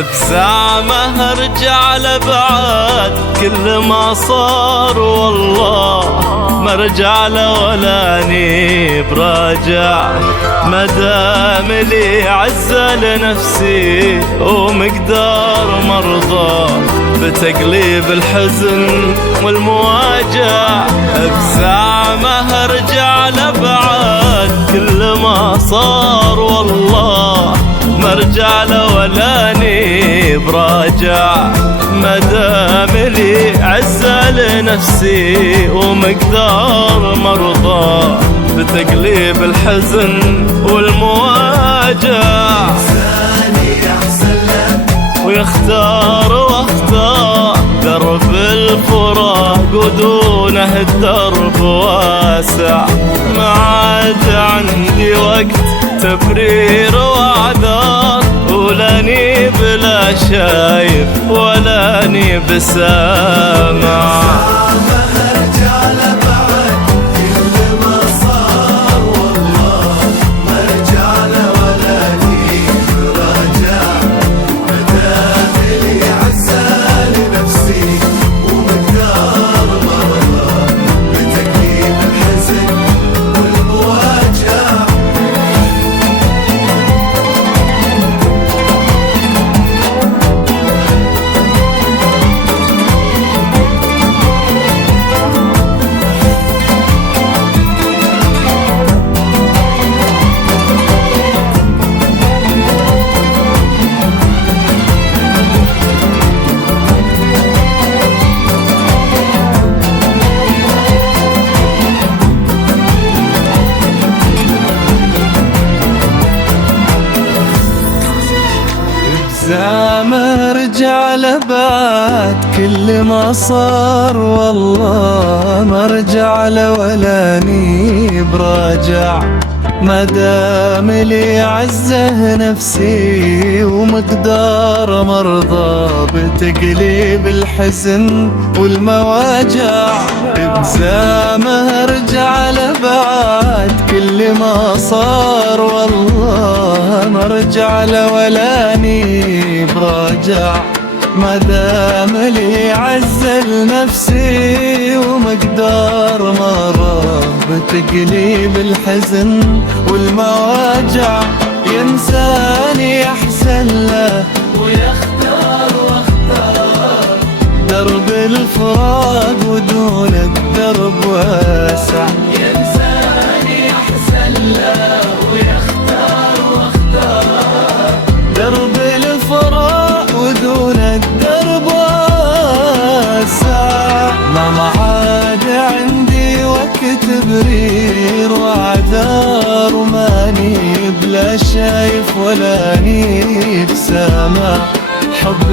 ابتسامة ارجع لبعد كل ما صار والله ما ارجع له ولا اني براجع. مدام لي عزة لنفسي ومقدار مرضى بتقليب الحزن والمواجع. ابتسامة ارجع لبعد كل ما صار والله ما ارجع له ولا اني براجع. مدام لي عزة لنفسي ومقدار مرضى بتقليب الحزن والمواجع. ويختار واختار درب الفراق ودونه الدرب واسع. ما عاد عندي وقت تبرير واعذار ولاني بلا شايف ولاني بسامع. ما ارجع لبعد كل ما صار والله ما ارجع له ولا اني براجع. مدام لي عزة نفسي ومقدار مرضى بتقليب الحزن والمواجع. ابتسامة ارجع لبعد كل ما صار والله ما ارجع له ولا اني براجع. مدام لي عزة لنفسي ومقدار مرض بتقليب الحزن والمواجع. ينساني احسن له ويختار واختار درب الفراق ودون الدرب واسع. ينساني احسن له ويختار واختار درب الفراق ودون الدرب واسع. ما عاد عندي وقت تبرير واعذار وماني بلا شايف ولا اني بسامع. حب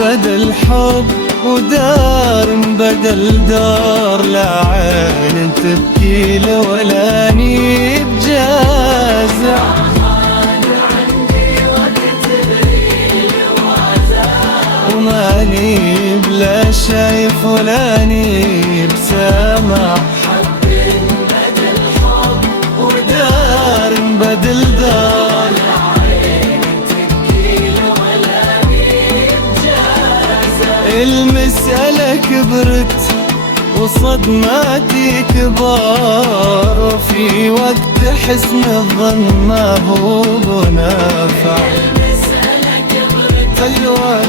بدل حب ودار بدل دار لا عين تبكي له ولا اني بجازع. وماني بلا شايف ولا اني بسامع. حب بدل حب ودار بدل دار عين تبكي له ولا اني بجازع. المسألة كبرت وصدماتي كبار في وقت حسن الظن ما هو بنافع. المسألة كبرت أيوة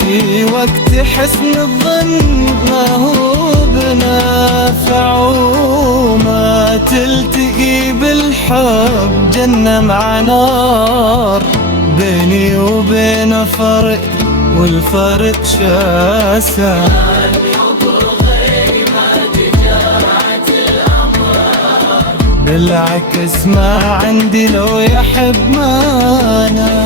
في وقت حسن الظن ما هو بنافع. وما تلتقي بالحب جنة مع نار بيني وبين فرق والفرق شاسع. بالعكس ما عندي لو يحب ما أنا